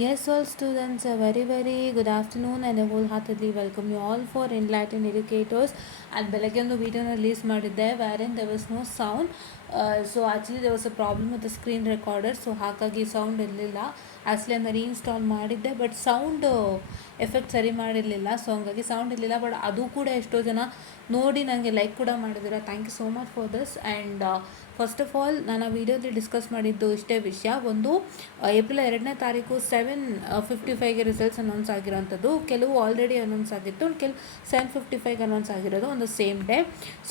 Yes, all students, a very good afternoon and I wholeheartedly welcome you all for Enlightened Educators. And ಬೆಳಗ್ಗೆ ಒಂದು ವಿಡಿಯೋನ release ಮಾಡಿದ್ದೆ wherein there was no sound. So actually there was a problem with the screen recorder, so ಹಾಗಾಗಿ sound ಇರಲಿಲ್ಲ. Actually ಅದನ್ನ reinstall ಮಾಡಿದ್ದೆ but sound effect ಸರಿ ಮಾಡಿರಲಿಲ್ಲ, ಸೊ ಹಂಗಾಗಿ ಸೌಂಡ್ ಇರಲಿಲ್ಲ. ಬಟ್ ಅದು ಕೂಡ ಎಷ್ಟೋ ಜನ ನೋಡಿ ನನಗೆ ಲೈಕ್ ಕೂಡ ಮಾಡಿದ್ದೀರಾ. Thank you so much for this. And first of all ನಾನು ಆ ವಿಡಿಯೋದಲ್ಲಿ ಡಿಸ್ಕಸ್ ಮಾಡಿದ್ದು ಇಷ್ಟೇ ವಿಷಯ. ಒಂದು ಏಪ್ರಿಲ್ 2ನೇ ತಾರೀಕು 7:55ಗೆ ರಿಸಲ್ಟ್ಸ್ ಅನೌನ್ಸ್ ಆಗಿರೋಂಥದ್ದು. ಕೆಲವು ಆಲ್ರೆಡಿ ಅನೌನ್ಸ್ ಆಗಿತ್ತು, ಕೆಲವು 7:55ಗೆ ಅನೌನ್ಸ್ ಆಗಿರೋದು ಒಂದು ಸೇಮ್ ಡೇ.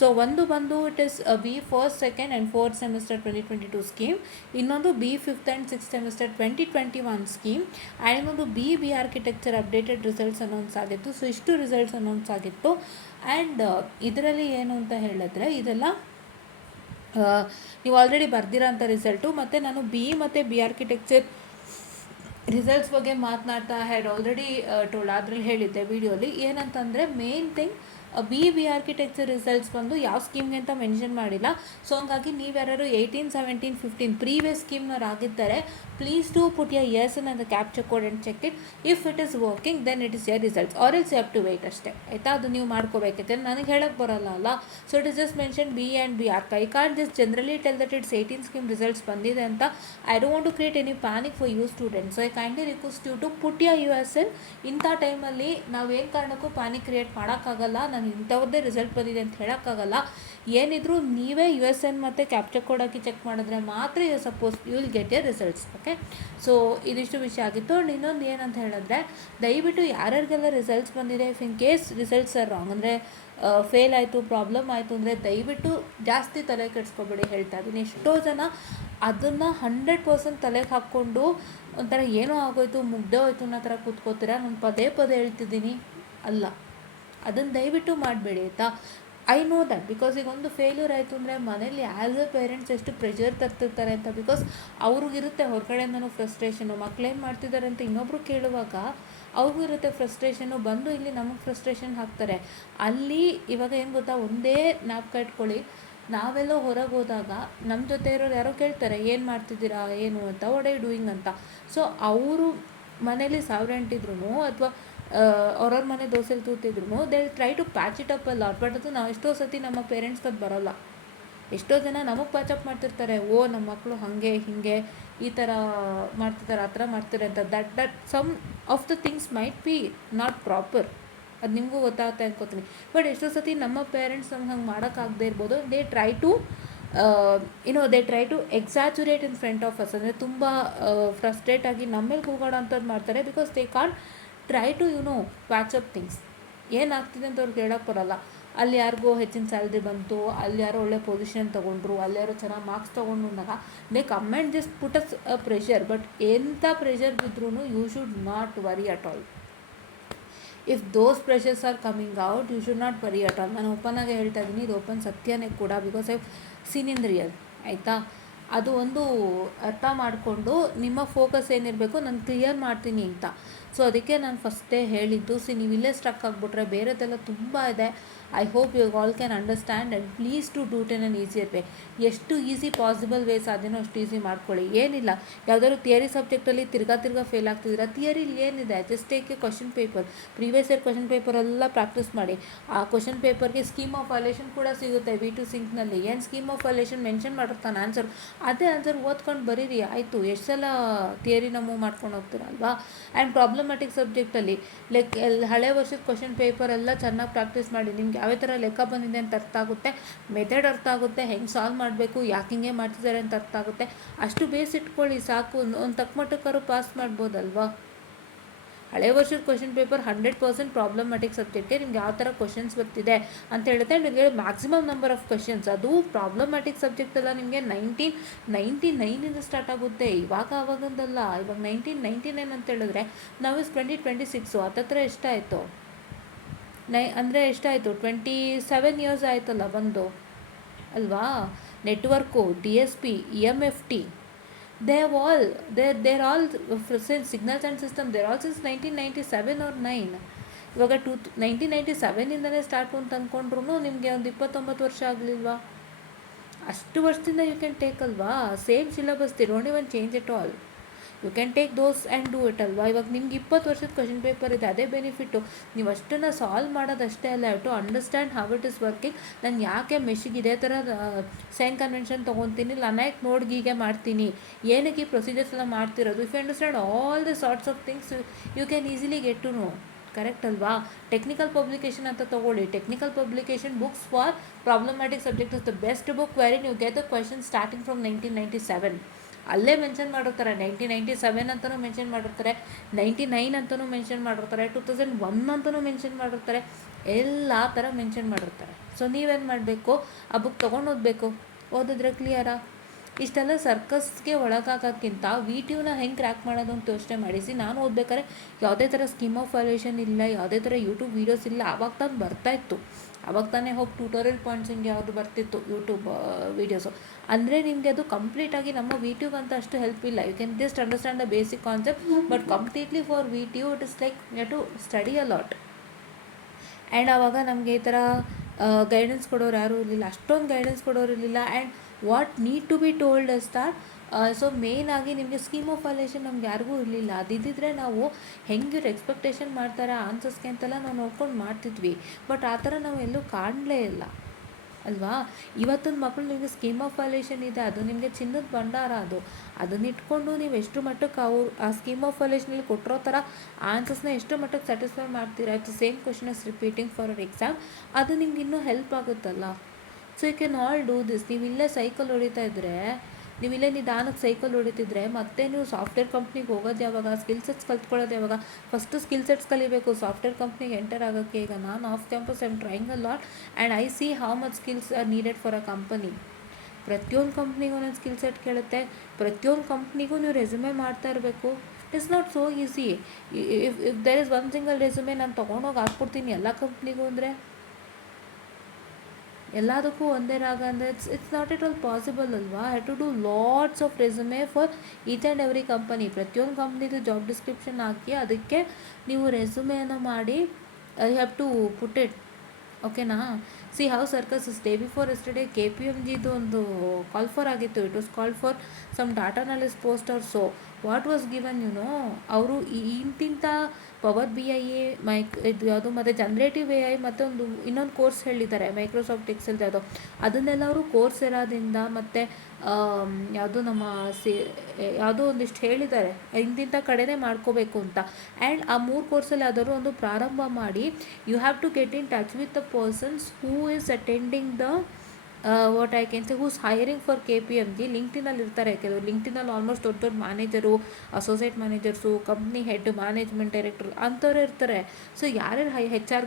ಸೊ ಒಂದು ಬಂದು it is B first second and fourth semester 2022 scheme, ಇನ್ನೊಂದು B fifth and six semester 2021 scheme, and ಇನ್ನೊಂದು B architecture updated results announce ಆಗಿತ್ತು. ಸೊ ಇಷ್ಟು ರಿಸಲ್ಟ್ಸ್ ಅನೌನ್ಸ್ ಆಗಿತ್ತು. ಆ್ಯಂಡ್ ಇದರಲ್ಲಿ ಏನು ಅಂತ ಹೇಳಿದ್ರೆ ಇದೆಲ್ಲ ನೀವು ಆಲ್ರೆಡಿ ಬರ್ದಿರೋಂಥ ರಿಸಲ್ಟು. ಮತ್ತು ನಾನು ಮತ್ತು ಬಿ ಆರ್ಕಿಟೆಕ್ಚರ್ ರಿಸಲ್ಟ್ಸ್ ಬಗ್ಗೆ ಮಾತನಾಡ್ತಾ ಹ್ಯಾಡ್ ಆಲ್ರೆಡಿ ಟೋಲ್ಡ್, ಅದರಲ್ಲಿ ಹೇಳಿದ್ದೆ ವಿಡಿಯೋಲಿ. ಏನಂತಂದರೆ main thing B architecture results ಬಂದು ಯಾವ ಸ್ಕೀಮ್ಗೆ ಅಂತ ಮೆನ್ಷನ್ ಮಾಡಿಲ್ಲ. ಸೊ ಹಂಗಾಗಿ ನೀವ್ಯಾರು 18, 17, 15 ಪ್ರೀವಿಯಸ್ ಸ್ಕೀಮ್ನವ್ರು ಆಗಿದ್ದಾರೆ, please do put your USN in the captcha code and check it. If it is working then it is your results, or else you have to wait ಅಷ್ಟೇ, ಆಯಿತಾ? ಅದು ನೀವು ಮಾಡ್ಕೋಬೇಕೈತೆ, ನನಗೆ ಹೇಳಕ್ಕೆ ಬರೋಲ್ಲ ಅಲ್ಲ. So it is just mention B and B R. I can't just generally tell that it's 18 scheme results ಬಂದಿದೆ ಅಂತ. I don't want to create any panic for you students. So I kindly request you to put your U S N. ಇಂಥ ಟೈಮಲ್ಲಿ ನಾವೇನು ಕಾರಣಕ್ಕೂ panic create ಮಾಡೋಕ್ಕಾಗಲ್ಲ. ನಾನು ಇಂಥವ್ರದ್ದೇ result ಬಂದಿದೆ ಅಂತ ಹೇಳೋಕ್ಕಾಗಲ್ಲ. ಏನಿದ್ರು ನೀವೇ ಯು ಎಸ್ ಎನ್ ಮತ್ತು ಕ್ಯಾಪ್ಚರ್ ಕೋಡ್ ಹಾಕಿ ಚೆಕ್ ಮಾಡಿದ್ರೆ ಮಾತ್ರ you will get your results. Okay, so ಇದಿಷ್ಟು ವಿಷಯ ಆಗಿತ್ತು. ಆ್ಯಂಡ್ ಇನ್ನೊಂದು ಏನಂತ ಹೇಳಿದ್ರೆ, ದಯವಿಟ್ಟು ಯಾರ್ಯಾರಿಗೆಲ್ಲ ರಿಸಲ್ಟ್ಸ್ ಬಂದಿದೆ, if in case results are wrong ಅಂದರೆ ಫೇಲ್ ಆಯಿತು, ಪ್ರಾಬ್ಲಮ್ ಆಯಿತು ಅಂದರೆ ದಯವಿಟ್ಟು ಜಾಸ್ತಿ ತಲೆ ಕೆಡಿಸ್ಕೊಬೇಡಿ, ಹೇಳ್ತಾ ಇದ್ದೀನಿ. ಎಷ್ಟೋ ಜನ ಅದನ್ನು 100% ತಲೆಗೆ ಹಾಕ್ಕೊಂಡು ಒಂಥರ ಏನೋ ಆಗೋಯ್ತು, ಮುಗ್ದೇ ಹೋಯ್ತು ಅನ್ನೋ ಥರ ಕೂತ್ಕೋತೀರ. ನಾನು ಪದೇ ಹೇಳ್ತಿದ್ದೀನಿ, ಅಲ್ಲ, ಅದನ್ನು ದಯವಿಟ್ಟು ಮಾಡಬೇಡಿ, ಆಯಿತಾ? ಐ ನೋ ದ್ಯಾಟ್, ಬಿಕಾಸ್ ಈಗ ಒಂದು ಫೇಲ್ಯೂರ್ ಆಯಿತು ಅಂದರೆ ಮನೇಲಿ ಆ್ಯಸ್ ಎ ಪೇರೆಂಟ್ಸ್ ಎಷ್ಟು ಪ್ರೆಷರ್ ತರ್ತಿರ್ತಾರೆ ಅಂತ. ಬಿಕಾಸ್ ಅವ್ರಿಗಿರುತ್ತೆ ಹೊರಗಡೆಯಿಂದನೂ ಫ್ರಸ್ಟ್ರೇಷನು, ಮಕ್ಕಳೇನು ಮಾಡ್ತಿದ್ದಾರೆ ಅಂತ ಇನ್ನೊಬ್ರು ಕೇಳುವಾಗ ಅವ್ರಿಗೂ ಇರುತ್ತೆ ಫ್ರಸ್ಟ್ರೇಷನು. ಬಂದು ಇಲ್ಲಿ ನಮಗೆ ಫ್ರಸ್ಟ್ರೇಷನ್ ಹಾಕ್ತಾರೆ. ಅಲ್ಲಿ ಇವಾಗ ಏನು ಗೊತ್ತಾ, ಒಂದೇ ಜ್ಞಾಪಕ ಇಟ್ಕೊಳ್ಳಿ, ನಾವೆಲ್ಲೋ ಹೊರಗೆ ಹೋದಾಗ ನಮ್ಮ ಜೊತೆ ಇರೋರು ಯಾರೋ ಕೇಳ್ತಾರೆ ಏನು ಮಾಡ್ತಿದ್ದೀರಾ ಏನು ಅಂತ, ವಾಟ್ ಆರ್ ಯು ಡೂಯಿಂಗ್ ಅಂತ. ಸೊ ಅವರು ಮನೇಲಿ 1000 ಎಂಟಿದ್ರು ಅಥವಾ ಅವ್ರವ್ರ ಮನೆ ದೋಸೆಲಿ ತೂತಿದ್ರು they try to patch it up a lot. But ಅದು ನಾವು ಎಷ್ಟೋ ಸತಿ ನಮ್ಮ ಪೇರೆಂಟ್ಸ್ಗೆ ಅದು ಬರೋಲ್ಲ. ಎಷ್ಟೋ ಜನ ನಮಗೆ ಪ್ಯಾಚಪ್ ಮಾಡ್ತಿರ್ತಾರೆ, ಓ ನಮ್ಮ ಮಕ್ಕಳು ಹಾಗೆ ಹೀಗೆ ಈ ಥರ ಮಾಡ್ತಿದ್ದಾರೆ, ಆ ಥರ ಮಾಡ್ತಾರೆ ಅಂತ. That some of the things might be not proper, ಅದು ನಿಮಗೂ ಗೊತ್ತಾಗುತ್ತೆ ಅನ್ಕೋತೀನಿ. ಬಟ್ ಎಷ್ಟೋ ಸತಿ ನಮ್ಮ ಪೇರೆಂಟ್ಸ್ ನಮ್ಗೆ ಹಂಗೆ ಮಾಡೋಕ್ಕಾಗದೇ ಇರ್ಬೋದು. They try to exaggerate in front of us, ಅಂದರೆ ತುಂಬ ಫ್ರಸ್ಟ್ರೇಟ್ ಆಗಿ ನಮ್ಮ ಮೇಲೆ ಕೂಗಾಡೋ ಅಂಥದ್ದು ಮಾಡ್ತಾರೆ. Because they can't try to patch up things. ಏನಾಗ್ತಿದೆ ಅಂತ ಅವ್ರಿಗೆ ಹೇಳೋಕ್ಕೆ ಬರೋಲ್ಲ. ಅಲ್ಲಿ ಯಾರಿಗೋ ಹೆಚ್ಚಿನ ಸ್ಯಾಲ್ರಿ ಬಂತು, ಅಲ್ಲಿ ಯಾರೋ ಒಳ್ಳೆ ಪೊಸಿಷನ್ ತೊಗೊಂಡ್ರು, ಅಲ್ಲಿ ಯಾರೋ ಚೆನ್ನಾಗಿ ಮಾರ್ಕ್ಸ್ ತೊಗೊಂಡು ಅಂದಾಗ they come and just put us a pressure. But ಎಂಥ ಪ್ರೆಷರ್ ಬಿದ್ರೂ you should not worry at all. If those pressures are coming out, you should not worry at all. ನಾನು ಓಪನ್ ಆಗಿ ಹೇಳ್ತಾ ಇದ್ದೀನಿ, ಇದು ಓಪನ್ ಸತ್ಯನೇ ಕೂಡ. Because I seen in real, ಆಯಿತಾ? ಅದು ಒಂದು ಅರ್ಥ ಮಾಡಿಕೊಂಡು ನಿಮ್ಮ ಫೋಕಸ್ ಏನಿರಬೇಕು ನಾನು ಕ್ಲಿಯರ್ ಮಾಡ್ತೀನಿ ಅಂತ. ಸೊ ಅದಕ್ಕೆ ನಾನು ಫಸ್ಟೇ ಹೇಳಿದ್ದು, ನೀವು ಇಲ್ಲೇ ಸ್ಟ್ರಕ್ ಆಗಿಬಿಟ್ರೆ ಬೇರೆದೆಲ್ಲ ತುಂಬ ಇದೆ. I hope you all can understand and please to do it in an easier way. ಎಷ್ಟು ಈಸಿ ಪಾಸಿಬಲ್ ವೇಸ್ ಅದನ್ನು ಅಷ್ಟು ಈಸಿ ಮಾಡ್ಕೊಳ್ಳಿ. ಏನಿಲ್ಲ, ಯಾವುದಾದ್ರು ಥಿಯರಿ ಸಬ್ಜೆಕ್ಟಲ್ಲಿ ತಿರ್ಗಾ ಫೇಲ್ ಆಗ್ತಿದ್ದೀರಾ, ಥಿಯರಿಲಿ ಏನಿದೆ, just take a question paper, previous year question ಪೇಪರೆಲ್ಲ ಪ್ರಾಕ್ಟೀಸ್ ಮಾಡಿ. ಆ ಕ್ವಶನ್ ಪೇಪರ್ಗೆ ಸ್ಕೀಮ್ ಆಫ್ ವಾಲ್ಯೂಷನ್ ಕೂಡ ಸಿಗುತ್ತೆ V2 ಸಿಂಕ್ನಲ್ಲಿ. ಏನು ಸ್ಕೀಮ್ ಆಫ್ ವಾಲ್ಯೂಷನ್ ಮೆನ್ಷನ್ ಮಾಡಿರ್ತಾನೆ ಆನ್ಸರ್, ಅದೇ ಆನ್ಸರ್ ಓದ್ಕೊಂಡು ಬರೀರಿ, ಆಯಿತು. ಎಷ್ಟು ಸಲ ಥಿಯರಿನ ಮೂವ್ ಮಾಡ್ಕೊಂಡು ಹೋಗ್ತೀರಲ್ವಾ? ಆ್ಯಂಡ್ ಪ್ರಾಬ್ಲಮ್ಯಾಟಿಕ್ ಸಬ್ಜೆಕ್ಟಲ್ಲಿ ಹಳೆ ವರ್ಷದ ಕ್ವಶನ್ ಪೇಪರ್ ಎಲ್ಲ ಚೆನ್ನಾಗಿ ಪ್ರಾಕ್ಟೀಸ್ ಮಾಡಿ. ನಿಮ್ಗೆ ಯಾವ ಥರ ಲೆಕ್ಕ ಬಂದಿದೆ ಅಂತ ಅರ್ಥ ಆಗುತ್ತೆ, ಮೆಥಡ್ ಅರ್ಥ ಆಗುತ್ತೆ, ಹೆಂಗೆ ಸಾಲ್ವ್ ಮಾಡಬೇಕು, ಯಾಕೆ ಹಿಂಗೆ ಮಾಡ್ತಿದ್ದಾರೆ ಅಂತ ಅರ್ಥ ಆಗುತ್ತೆ. ಅಷ್ಟು ಬೇಸ್ ಇಟ್ಕೊಳ್ಳಿ ಸಾಕು, ಒಂದು ತಕ್ಕ ಮಟ್ಟಕ್ಕಾದ್ರು ಪಾಸ್ ಮಾಡ್ಬೋದಲ್ವಾ? ಹಳೆ ವರ್ಷದ ಕ್ವಶನ್ ಪೇಪರ್ 100% ಪ್ರಾಬ್ಲಮ್ಯಾಟಿಕ್ ಸಬ್ಜೆಕ್ಟ್ಗೆ ನಿಮ್ಗೆ ಯಾವ ಥರ ಕ್ವಶನ್ಸ್ ಬರ್ತಿದೆ ಅಂತ ಹೇಳುತ್ತೆ. ನಿಮಗೆ ಮ್ಯಾಕ್ಸಿಮಮ್ ನಂಬರ್ ಆಫ್ ಕ್ವಶನ್ಸ್, ಅದು ಪ್ರಾಬ್ಲಮ್ಯಾಟಿಕ್ ಸಬ್ಜೆಕ್ಟ್ ಎಲ್ಲ ನಿಮಗೆ 1999 ಸ್ಟಾರ್ಟ್ ಆಗುತ್ತೆ. ಆವಾಗಂದಲ್ಲ, ಇವಾಗ 1999 ಅಂತ ಹೇಳಿದ್ರೆ ನಾವು 2026 ಹತ್ತತ್ರ ಎಷ್ಟಾಯಿತು? ಅಂದರೆ ಎಷ್ಟಾಯಿತು? 27 ಇಯರ್ಸ್ ಆಯಿತಲ್ಲ ಬಂದು, ಅಲ್ವಾ? Network, DSP, EMFT, they're all since signals and system, they're all since 1997 or 9. ಇವಾಗ 1997ಇಂದಲೇ ಸ್ಟಾರ್ಟು ಅಂತ ಅಂದ್ಕೊಂಡ್ರು ನಿಮಗೆ ಒಂದು 29 ವರ್ಷ ಆಗಲಿಲ್ವಾ? ಅಷ್ಟು ವರ್ಷದಿಂದ ಯು ಕ್ಯಾನ್ ಟೇಕ್ ಅಲ್ವಾ? Same syllabus, they don't even change it all. You can take those and do it ಅಲ್ವಾ. ಇವಾಗ ನಿಮ್ಗೆ 20 ವರ್ಷದ ಕ್ವಶನ್ ಪೇಪರ್ ಇದೆ, ಅದೇ ಬೆನಿಫಿಟ್ಟು. ನೀವು ಅಷ್ಟನ್ನು ಸಾಲ್ವ್ ಮಾಡೋದಷ್ಟೇ ಅಲ್ಲ, to understand how it is working. ನಾನು ಯಾಕೆ ಮೆಷಿಗೆ ಇದೇ ಥರ ಸೈನ್ ಕನ್ವೆನ್ಷನ್ ತೊಗೊತೀನಿ, ಲನೈಕ್ ನೋಡ್ಗೆ ಹೀಗೆ ಮಾಡ್ತೀನಿ, ಏನಕ್ಕೆ ಈ ಪ್ರೊಸೀಜರ್ಸ್ ಎಲ್ಲ ಮಾಡ್ತಿರೋದು. If you understand all the sorts of things you can easily get to know. Correct ಅಲ್ವಾ. ಟೆಕ್ನಿಕಲ್ ಪಬ್ಲಿಕೇಶನ್ ಅಂತ ತೊಗೊಳ್ಳಿ. Technical publication books for problematic subject is the best book very you get the question starting from 1997. ಅಲ್ಲೇ mention ಮಾಡಿರ್ತಾರೆ. 1997 ಅಂತಲೂ mention ಮಾಡಿರ್ತಾರೆ, 99 ಅಂತಲೂ mention ಮಾಡಿರ್ತಾರೆ, 2001 ಅಂತಲೂ ಮೆನ್ಷನ್ ಮಾಡಿರ್ತಾರೆ, ಎಲ್ಲ ಥರ ಮೆನ್ಷನ್ ಮಾಡಿರ್ತಾರೆ. ಸೊ ನೀವೇನು ಮಾಡಬೇಕು, ಆ ಬುಕ್ ತೊಗೊಂಡು ಓದಬೇಕು. ಓದಿದ್ರೆ ಕ್ಲಿಯರಾ. ಇಷ್ಟೆಲ್ಲ ಸರ್ಕಸ್ಗೆ ಒಳಗಾಗೋಕ್ಕಿಂತ VTUನ ಹೆಂಗೆ ಕ್ರ್ಯಾಕ್ ಮಾಡೋದು ಅಂತ ಯೋಚನೆ ಮಾಡಿಸಿ. ನಾನು ಓದ್ಬೇಕಾದ್ರೆ ಯಾವುದೇ ಥರ ಸ್ಕೀಮ್ ಆಫ್ ವ್ಯಾಲ್ಯೂಯೇಷನ್ ಇಲ್ಲ, ಯಾವುದೇ ಥರ ಯೂಟ್ಯೂಬ್ ವೀಡಿಯೋಸ್ ಇಲ್ಲ. ಆವಾಗ ತಾನು ಬರ್ತಾಯಿತ್ತು, ಆವಾಗ ತಾನೇ ಹೋಗಿ ಟ್ಯೂಟೋರಿಯಲ್ ಪಾಯಿಂಟ್ಸ್ ಹಿಂಗೆ ಯಾವುದು ಬರ್ತಿತ್ತು ಯೂಟ್ಯೂಬ್ ವೀಡಿಯೋಸು. ಅಂದರೆ ನಿಮಗೆ ಅದು ಕಂಪ್ಲೀಟಾಗಿ ನಮ್ಮ VTUಗೆ ಅಂತ ಅಷ್ಟು ಹೆಲ್ಪ್ ಇಲ್ಲ. You can just understand the basic concept, but completely for VTU it is like you to study a lot. And ಆವಾಗ ನಮಗೆ ಈ ಥರ ಗೈಡೆನ್ಸ್ ಕೊಡೋರು ಯಾರೂ ಇರಲಿಲ್ಲ, ಅಷ್ಟೊಂದು ಗೈಡೆನ್ಸ್ ಕೊಡೋರು ಇರಲಿಲ್ಲ. And what need to be told is that so ಮೇಯ್ನಾಗಿ ನಿಮಗೆ ಸ್ಕೀಮ್ ಆಫ್ ವ್ಯಾಲ್ಯೂಯೇಷನ್ ನಮ್ಗೆ ಯಾರಿಗೂ ಇರಲಿಲ್ಲ. ಅದಿದ್ದರೆ ನಾವು ಹೆಂಗೆ ಎಕ್ಸ್ಪೆಕ್ಟೇಷನ್ ಮಾಡ್ತಾರೆ ಆನ್ಸರ್ಸ್ಗೆ ಅಂತೆಲ್ಲ ನಾವು ನೋಡ್ಕೊಂಡು ಮಾಡ್ತಿದ್ವಿ. ಬಟ್ ಆ ಥರ ನಾವು ಎಲ್ಲೂ ಕಾಣಲೇ ಇಲ್ಲ ಅಲ್ವಾ. ಇವತ್ತಿನ ಮಕ್ಕಳು ನಿಮಗೆ ಸ್ಕೀಮ್ ಆಫ್ ವ್ಯಾಲ್ಯೂಯೇಷನ್ ಇದೆ, ಅದು ನಿಮಗೆ ಚಿನ್ನದ ಭಂಡಾರ. ಅದನ್ನ ಇಟ್ಕೊಂಡು ನೀವು ಎಷ್ಟು ಮಟ್ಟಕ್ಕೆ ಅವ್ರು ಆ ಸ್ಕೀಮ್ ಆಫ್ ವ್ಯಾಲ್ಯೂಯೇಷನಲ್ಲಿ ಕೊಟ್ಟಿರೋ ಥರ ಆನ್ಸರ್ಸ್ನ ಎಷ್ಟು ಮಟ್ಟಕ್ಕೆ ಸ್ಯಾಟಿಸ್ಫೈ ಮಾಡ್ತೀರಾ, it's same question is repeating for our exam. ಅದು ನಿಮ್ಗೆ ಇನ್ನೂ ಹೆಲ್ಪ್ ಆಗುತ್ತಲ್ಲ. So you can all do this. ನೀವು ಇಲ್ಲೇ ಸೈಕಲ್ ಹೊಡಿತಾ ಇದ್ದರೆ, ನೀವು ಇಲ್ಲೇ ನಿಧಾನಕ್ಕೆ ಸೈಕಲ್ ಹೊಡಿತಿದ್ರೆ ಮತ್ತೆ ನೀವು ಸಾಫ್ಟ್ವೇರ್ ಕಂಪ್ನಿಗೆ ಹೋಗೋದು ಯಾವಾಗ, ಸ್ಕಿಲ್ ಸೆಟ್ಸ್ ಕಲ್ತ್ಕೊಳ್ಳೋದು ಯಾವಾಗ. ಫಸ್ಟು ಸ್ಕಿಲ್ ಸೆಟ್ಸ್ ಕಲಿಬೇಕು ಸಾಫ್ಟ್ವೇರ್ ಕಂಪ್ನಿಗೆ ಎಂಟರ್ ಆಗೋಕ್ಕೆ. ಈಗ ನಾನು off campus I am trying a lot and I see how much skills are needed for a company. ಪ್ರತಿಯೊಂದು ಕಂಪ್ನಿಗೂ ಒಂದೊಂದು ಸ್ಕಿಲ್ ಸೆಟ್ ಕೇಳುತ್ತೆ, ಪ್ರತಿಯೊಂದು ಕಂಪ್ನಿಗೂ ನೀವು ರೆಸ್ಯೂಮೆ ಮಾಡ್ತಾ ಇರಬೇಕು. It's not so easy. If there is one single resume ನಾನು ತೊಗೊಂಡೋಗಿ ಹಾಕ್ಬಿಡ್ತೀನಿ ಎಲ್ಲ ಕಂಪ್ನಿಗೂ ಅಂದರೆ, ಎಲ್ಲದಕ್ಕೂ ಒಂದೇ ರಾಗ ಅಂದರೆ it's not at all possible ಅಲ್ವಾ. Have to do lots of resume for each and every company. ಪ್ರತಿಯೊಂದು ಕಂಪ್ನಿದು ಜಾಬ್ ಡಿಸ್ಕ್ರಿಪ್ಷನ್ ಹಾಕಿ ಅದಕ್ಕೆ ನೀವು ರೆಸ್ಯೂಮೆಯನ್ನು ಮಾಡಿ I have to put it. ಓಕೆನಾ. See how circus is day before yesterday KPMGದು ಒಂದು ಕಾಲ್ ಫಾರ್ ಆಗಿತ್ತು. It was called for some data analyst post or so. What was given ಅವರು ಇಂತಿಂಥ ಪವರ್ BI ಇದು ಯಾವುದು ಮತ್ತು ಜನರೇಟಿವ್ AI ಮತ್ತು ಇನ್ನೊಂದು ಕೋರ್ಸ್ ಹೇಳಿದ್ದಾರೆ ಮೈಕ್ರೋಸಾಫ್ಟ್ ಎಕ್ಸೆಲ್ ಯಾವುದೋ, ಅದನ್ನೆಲ್ಲ ಅವರು ಕೋರ್ಸ್ ಇರೋದ್ರಿಂದ ಮತ್ತು ಯಾವುದೋ ನಮ್ಮ ಯಾವುದೋ ಒಂದಿಷ್ಟು ಹೇಳಿದ್ದಾರೆ ಇಂತಿಂಥ ಕಡೆನೇ ಮಾಡ್ಕೋಬೇಕು ಅಂತ. ಆ್ಯಂಡ್ ಆ 3 ಕೋರ್ಸಲ್ಲಿ ಯಾವ್ದಾದ್ರು ಒಂದು ಪ್ರಾರಂಭ ಮಾಡಿ you have to get in touch with the persons who is attending the what I can say who's hiring for KPMG. ಲಿಂಕ್ಡಿನಲ್ಲಿ ಇರ್ತಾರೆ ಕೆಲವರು. ಲಿಂಕ್ಡಿನಲ್ಲಿ ಆಲ್ಮೋಸ್ಟ್ ದೊಡ್ಡ ದೊಡ್ಡ manager, associate managers, company head, management director ಅಂಥವ್ರು ಇರ್ತಾರೆ. ಸೊ ಯಾರ್ಯಾರು HR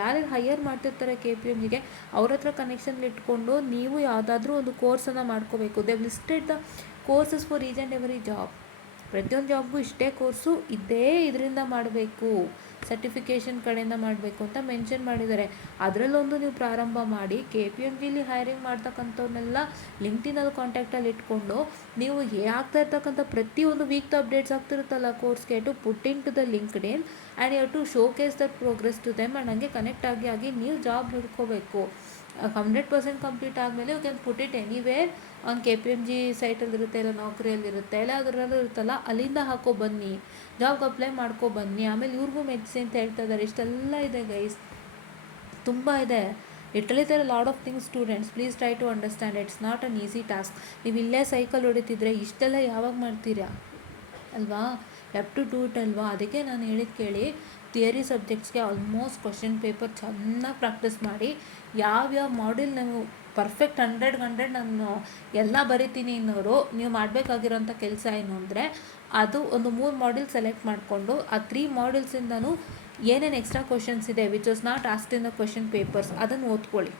ಯಾರ್ಯಾರು ಹೈಯರ್ ಮಾಡ್ತಿರ್ತಾರೆ KPMGಗೆ, ಅವ್ರ ಹತ್ರ ಕನೆಕ್ಷನ್ ಇಟ್ಕೊಂಡು ನೀವು ಯಾವುದಾದ್ರೂ ಒಂದು ಕೋರ್ಸನ್ನು ಮಾಡ್ಕೋಬೇಕು. They listed the courses for each and every job. ಪ್ರತಿಯೊಂದು ಜಾಬ್ಗೂ ಇಷ್ಟೇ ಕೋರ್ಸು ಇದರಿಂದ ಮಾಡಬೇಕು, ಸರ್ಟಿಫಿಕೇಷನ್ ಕಡೆಯಿಂದ ಮಾಡಬೇಕು ಅಂತ ಮೆನ್ಷನ್ ಮಾಡಿದ್ದಾರೆ. ಅದರಲ್ಲೊಂದು ನೀವು ಪ್ರಾರಂಭ ಮಾಡಿ KPMGಲಿ ಹೈರಿಂಗ್ ಮಾಡ್ತಕ್ಕಂಥವ್ರನ್ನೆಲ್ಲ ಲಿಂಕ್ಡಿನಲ್ಲಿ ಕಾಂಟ್ಯಾಕ್ಟಲ್ಲಿ ಇಟ್ಕೊಂಡು ನೀವು ಆಗ್ತಾ ಇರ್ತಕ್ಕಂಥ ಪ್ರತಿಯೊಂದು ವೀಕ್ದು ಅಪ್ಡೇಟ್ಸ್ ಆಗ್ತಿರುತ್ತಲ್ಲ ಕೋರ್ಸ್ಗೆ to put in to the LinkedIn and you to showcase that progress to them. And ಹಂಗೆ ಕನೆಕ್ಟ್ ಆಗಿ ನೀವು ಜಾಬ್ ಹಿಡ್ಕೋಬೇಕು. 100% ಕಂಪ್ಲೀಟ್ ಆದಮೇಲೆ you can put it anywhere on KPMG ಸೈಟಲ್ಲಿರುತ್ತೆ, ಇಲ್ಲ ನೌಕರಿಯಲ್ಲಿರುತ್ತೆ, ಇಲ್ಲ ಅದರಲ್ಲೂ ಇರುತ್ತಲ್ಲ, ಅಲ್ಲಿಂದ ಹಾಕೋ ಬನ್ನಿ, ಜಾಬ್ಗೆ ಅಪ್ಲೈ ಮಾಡ್ಕೊ ಬನ್ನಿ. ಆಮೇಲೆ ಇವ್ರಿಗೂ ಮೆಚ್ಚಿಸಿ ಅಂತ ಹೇಳ್ತಾ ಇದ್ದಾರೆ. ಇಷ್ಟೆಲ್ಲ ಇದೆ ಗೈಸ್, ತುಂಬ ಇದೆ. Literally there are lot of things students, please try to understand. It's not an easy task. ನೀವು ಇಲ್ಲೇ ಸೈಕಲ್ ಹೊಡಿತಿದ್ರೆ ಇಷ್ಟೆಲ್ಲ ಯಾವಾಗ ಮಾಡ್ತೀರಾ ಅಲ್ವಾ. ಹ್ಯಾವ್ ಟು ಡೂ ಇಟ್ ಅಲ್ವಾ. ಅದಕ್ಕೆ ನಾನು ಹೇಳಿದ್ದು ಕೇಳಿ, ಥಿಯರಿ ಸಬ್ಜೆಕ್ಟ್ಸ್ಗೆ ಆಲ್ಮೋಸ್ಟ್ ಕ್ವಶನ್ ಪೇಪರ್ ಚೆನ್ನಾಗಿ ಪ್ರಾಕ್ಟೀಸ್ ಮಾಡಿ. ಯಾವ್ಯಾವ ಮಾಡ್ಯೂಲ್ ನೀವು ಪರ್ಫೆಕ್ಟ್ 100 ನಾನು ಎಲ್ಲ ಬರಿತೀನಿ ಅನ್ನೋರು, ನೀವು ಮಾಡಬೇಕಾಗಿರೋಂಥ ಕೆಲಸ ಏನು ಅಂದರೆ, ಅದು ಒಂದು 3 ಮಾಡ್ಯೂಲ್ ಸೆಲೆಕ್ಟ್ ಮಾಡಿಕೊಂಡು ಆ 3 ಮಾಡ್ಯೂಲ್ಸಿಂದನೂ ಏನೇನು ಎಕ್ಸ್ಟ್ರಾ ಕ್ವಶನ್ಸ್ ಇದೆ which was not asked in the question papers ಅದನ್ನು ಓದ್ಕೊಳ್ಳಿ.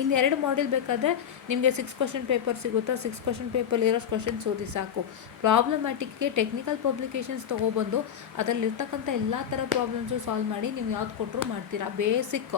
ಇನ್ನು 2 ಮಾಡ್ಯೂಲ್ ಬೇಕಾದರೆ ನಿಮಗೆ 6 ಕ್ವಶನ್ ಪೇಪರ್ ಸಿಗುತ್ತಾ, 6 ಕ್ವಶನ್ ಪೇಪರ್ ಕ್ವಶನ್ಸ್ ಓದಿ ಸಾಕು. ಪ್ರಾಬ್ಲಮ್ಯಾಟಿಕ್ಗೆ ಟೆಕ್ನಿಕಲ್ ಪಬ್ಲಿಕೇಶನ್ಸ್ ತೊಗೊಬಂದು ಅದರಲ್ಲಿರ್ತಕ್ಕಂಥ ಎಲ್ಲ ಥರ ಪ್ರಾಬ್ಲಮ್ಸು ಸಾಲ್ವ್ ಮಾಡಿ ನೀವು ಯಾವ್ದು ಕೊಟ್ಟರು ಮಾಡ್ತೀರಾ. Basic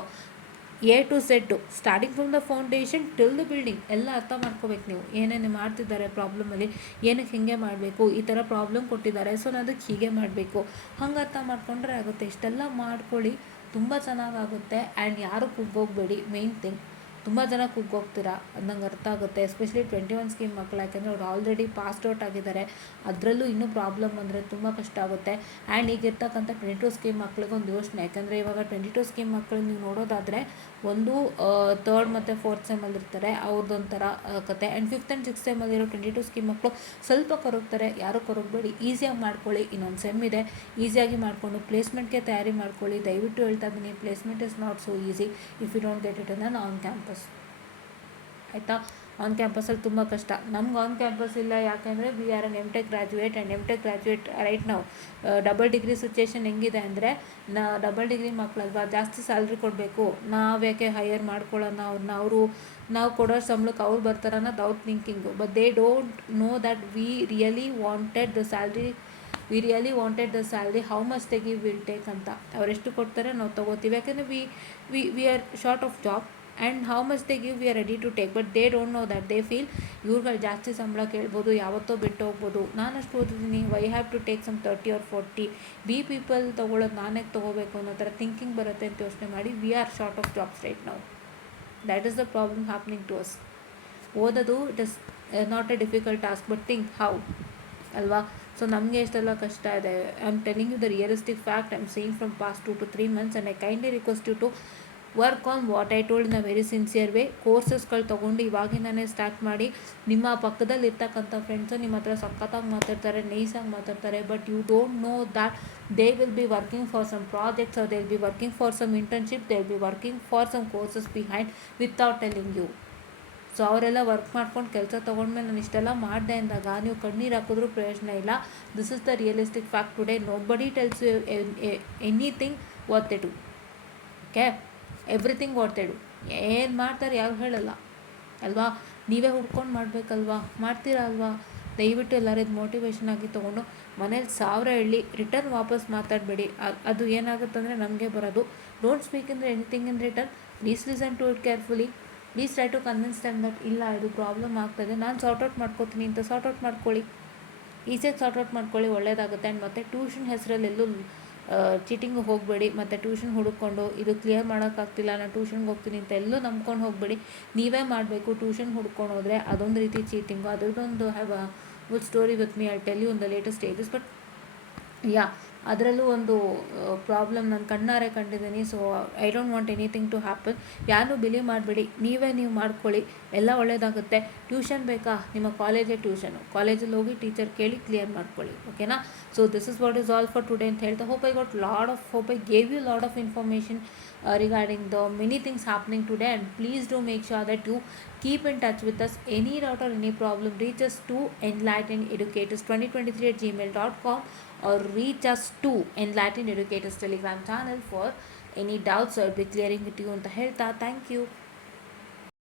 A to Z, starting from the foundation till the building ಎಲ್ಲ ಅರ್ಥ ಮಾಡ್ಕೋಬೇಕು ನೀವು. ಏನೇನು ಮಾಡ್ತಿದ್ದಾರೆ ಪ್ರಾಬ್ಲಮಲ್ಲಿ, ಏನಕ್ಕೆ ಹಿಂಗೆ ಮಾಡಬೇಕು, ಈ ಥರ ಪ್ರಾಬ್ಲಮ್ ಕೊಟ್ಟಿದ್ದಾರೆ ಸೊ ನಾನು ಅದಕ್ಕೆ ಹೀಗೆ ಮಾಡಬೇಕು, ಹಂಗೆ ಅರ್ಥ ಮಾಡ್ಕೊಂಡ್ರೆ ಆಗುತ್ತೆ. ಇಷ್ಟೆಲ್ಲ ಮಾಡ್ಕೊಳ್ಳಿ, ತುಂಬ ಚೆನ್ನಾಗಾಗುತ್ತೆ. ಆ್ಯಂಡ್ ಯಾರು ಕುಗ್ಗೋಗಬೇಡಿ. ಮೇನ್ ಥಿಂಗ್ ತುಂಬ ಜನ ಕುಗ್ಗೋಗ್ತೀರಾ, ಅದು ನಂಗೆ ಅರ್ಥ ಆಗುತ್ತೆ. ಎಸ್ಪೆಷಲಿ 21 ಸ್ಕೀಮ್ ಮಕ್ಕಳು, ಯಾಕೆಂದರೆ ಅವ್ರು ಆಲ್ರೆಡಿ ಪಾಸ್ಡ್ ಔಟ್ ಆಗಿದ್ದಾರೆ, ಅದರಲ್ಲೂ ಇನ್ನೂ ಪ್ರಾಬ್ಲಮ್ ಅಂದರೆ ತುಂಬ ಕಷ್ಟ ಆಗುತ್ತೆ. ಆ್ಯಂಡ್ ಈಗಿರ್ತಕ್ಕಂಥ 22 ಸ್ಕೀಮ್ ಮಕ್ಳಿಗೊಂದು ಯೋಚನೆ, ಯಾಕೆಂದರೆ ಇವಾಗ 22 ಸ್ಕೀಮ್ ಮಕ್ಕಳು ನೀವು ನೋಡೋದಾದರೆ ಒಂದು ಥರ್ಡ್ ಮತ್ತು ಫೋರ್ತ್ ಸೆಮ್ಮಲ್ಲಿರ್ತಾರೆ, ಅವ್ರದ್ದೊಂಥರ ಕತೆ. And 5th and 6th ಸೆಮ್ಮಲ್ಲಿರೋ 22 scheme ಮಕ್ಕಳು ಸ್ವಲ್ಪ ಕೊರಗ್ತಾರೆ. ಯಾರು ಕೊರಗಬೇಡಿ, ಈಸಿಯಾಗಿ ಮಾಡ್ಕೊಳ್ಳಿ. ಇನ್ನೊಂದು ಸೆಮ್ ಇದೆ, ಈಸಿಯಾಗಿ ಮಾಡಿಕೊಂಡು ಪ್ಲೇಸ್ಮೆಂಟ್ಗೆ ತಯಾರಿ ಮಾಡ್ಕೊಳ್ಳಿ. ದಯವಿಟ್ಟು ಹೇಳ್ತಾ ಇದ್ದೀನಿ, placement is not so easy if you don't get it in on campus. ಆಯಿತಾ? ಆನ್ ಕ್ಯಾಂಪಸಲ್ಲಿ ತುಂಬ ಕಷ್ಟ. ನಮ್ಗೆ ಆನ್ ಕ್ಯಾಂಪಸ್ ಇಲ್ಲ, ಯಾಕೆಂದರೆ we are an M tech graduate. And M tech graduate right ನಾವು ಡಬಲ್ ಡಿಗ್ರಿ ಸಿಚುಯೇಷನ್ ಹೆಂಗಿದೆ ಅಂದರೆ, ಡಬಲ್ ಡಿಗ್ರಿ ಮಕ್ಕಳಲ್ವಾ, ಜಾಸ್ತಿ ಸ್ಯಾಲ್ರಿ ಕೊಡಬೇಕು, ನಾವು ಯಾಕೆ ಹೈಯರ್ ಮಾಡ್ಕೊಳ್ಳೋಣ ಅವ್ರನ್ನ, ನಾವು ಕೊಡೋ ಸಂಬಳಕ್ಕೆ ಅವ್ರು ಬರ್ತಾರೆ ಅನ್ನೋದು ಅವ್ರ thinking. But they don't know that we really wanted the salary, how much they give will take ಅಂತ. ಅವರೆಷ್ಟು ಕೊಡ್ತಾರೆ ನಾವು ತೊಗೋತೀವಿ, ಯಾಕೆಂದರೆ we are short of job. And how much they give we are ready to take. But they don't know that they feel ಇವ್ರುಗಳು ಜಾಸ್ತಿ ಸಂಬಳ ಕೇಳ್ಬೋದು, ಯಾವತ್ತೋ ಬಿಟ್ಟು ಹೋಗ್ಬೋದು, ನಾನಷ್ಟು ಓದಿದ್ದೀನಿ, why have to take some 30 or 40. People ತೊಗೊಳೋದು ನಾನೇ ತೊಗೋಬೇಕು ಅನ್ನೋ ಥರ ಥಿಂಕಿಂಗ್ ಬರುತ್ತೆ ಅಂತ ಯೋಚನೆ ಮಾಡಿ. We are short of jobs right ನಾವು. That is the problem happening to us. ಓದೋದು it is not a difficult task, but think how, ಅಲ್ವಾ? ಸೊ ನಮಗೆ ಎಷ್ಟೆಲ್ಲ ಕಷ್ಟ ಇದೆ. I am telling you the realistic fact I am seeing from past 2 to 3 months. And I kindly request you to work on what I told in a very sincere way. ಕೋರ್ಸಸ್ಗಳು ತೊಗೊಂಡು ಇವಾಗಿಂದನೇ start ಮಾಡಿ. ನಿಮ್ಮ ಪಕ್ಕದಲ್ಲಿ ಇರ್ತಕ್ಕಂಥ friends ನಿಮ್ಮ ಹತ್ರ ಸಖತ್ತಾಗಿ ಮಾತಾಡ್ತಾರೆ, ನೈಸಾಗಿ ಮಾತಾಡ್ತಾರೆ, but you don't know that they will be working for some projects, or they will be working for some internship, they will be working for some courses behind without telling you. So ಅವರೆಲ್ಲ work ಮಾಡ್ಕೊಂಡು ಕೆಲಸ ತೊಗೊಂಡ್ಮೇಲೆ ನಾನು ಇಷ್ಟೆಲ್ಲ ಮಾಡಿದೆ ಅಂದಾಗ ನೀವು ಕಣ್ಣೀರು ಹಾಕಿದ್ರೂ ಪ್ರಯೋಜನ ಇಲ್ಲ. This is the realistic fact today. Nobody tells you anything what they do. Okay, everything what they do. ಏನು ಮಾಡ್ತಾರೆ ಯಾರು ಹೇಳಲ್ಲ ಅಲ್ವಾ? ನೀವೇ ಹುಡ್ಕೊಂಡು ಮಾಡಬೇಕಲ್ವಾ? ಮಾಡ್ತೀರಾ ಅಲ್ವಾ? ದಯವಿಟ್ಟು ಎಲ್ಲರೂ ಇದು ಮೋಟಿವೇಶನ್ ಆಗಿ ತೊಗೊಂಡು ಮನೇಲಿ 1000 ಹೇಳಿ ರಿಟರ್ನ್ ವಾಪಸ್ ಮಾತಾಡಬೇಡಿ. ಅದು ಏನಾಗುತ್ತಂದರೆ ನಮಗೆ ಬರೋದು. Don't speak in anything in return. Please listen to it carefully. Please try to convince them that ಇಲ್ಲ ಇದು ಪ್ರಾಬ್ಲಮ್ ಆಗ್ತಾಯಿದೆ, ನಾನು ಸಾರ್ಟ್ಔಟ್ ಮಾಡ್ಕೋತೀನಿ ಅಂತ ಸಾರ್ಟ್ಔಟ್ ಮಾಡ್ಕೊಳ್ಳಿ. ಈಸಿಯಾಗಿ ಸಾರ್ಟ್ಔಟ್ ಮಾಡ್ಕೊಳ್ಳಿ, ಒಳ್ಳೆಯದಾಗುತ್ತೆ. ಆ್ಯಂಡ್ ಮತ್ತು ಟ್ಯೂಷನ್ ಹೆಸರಲ್ಲೆಲ್ಲೂ ಚೀಟಿಂಗು ಹೋಗಬೇಡಿ. ಮತ್ತು ಟ್ಯೂಷನ್ ಹುಡುಕೊಂಡು ಇದು ಕ್ಲಿಯರ್ ಮಾಡೋಕ್ಕಾಗ್ತಿಲ್ಲ ನಾನು ಟ್ಯೂಷನ್ಗೆ ಹೋಗ್ತೀನಿ ಅಂತ ಎಲ್ಲೂ ನಂಬ್ಕೊಂಡು ಹೋಗಬೇಡಿ. ನೀವೇ ಮಾಡಬೇಕು. ಟ್ಯೂಷನ್ ಹುಡ್ಕೊಂಡು ಹೋದರೆ ಅದೊಂದು ರೀತಿ ಚೀಟಿಂಗು. ಅದರದ್ದೊಂದು have a good story with me, I tell you in the latest stages. But yeah, ಅದರಲ್ಲೂ ಒಂದು ಪ್ರಾಬ್ಲಮ್ ನಾನು ಕಣ್ಣಾರೆ ಕಂಡಿದ್ದೀನಿ. So I don't want anything to happen. ಯಾರೂ ಬಿಲೀವ್ ಮಾಡಬೇಡಿ, ನೀವು ಮಾಡ್ಕೊಳ್ಳಿ, ಎಲ್ಲ ಒಳ್ಳೆಯದಾಗುತ್ತೆ. ಟ್ಯೂಷನ್ ಬೇಕಾ? ನಿಮ್ಮ ಕಾಲೇಜೇ ಟ್ಯೂಷನು, ಕಾಲೇಜಲ್ಲಿ ಹೋಗಿ ಟೀಚರ್ ಕೇಳಿ ಕ್ಲಿಯರ್ ಮಾಡ್ಕೊಳ್ಳಿ. ಓಕೆನಾ? So this is what is all for today ಅಂತ ಹೇಳ್ತಾ hope I gave you lot of information regarding the many things happening today. And please do make sure that you keep in touch with us. Any doubt or any problem, reach us to enlighteneducators2023@gmail.com or reach us to Enlightened Educators Telegram channel for any doubts. I'll be clearing it to you anta helta. Thank you.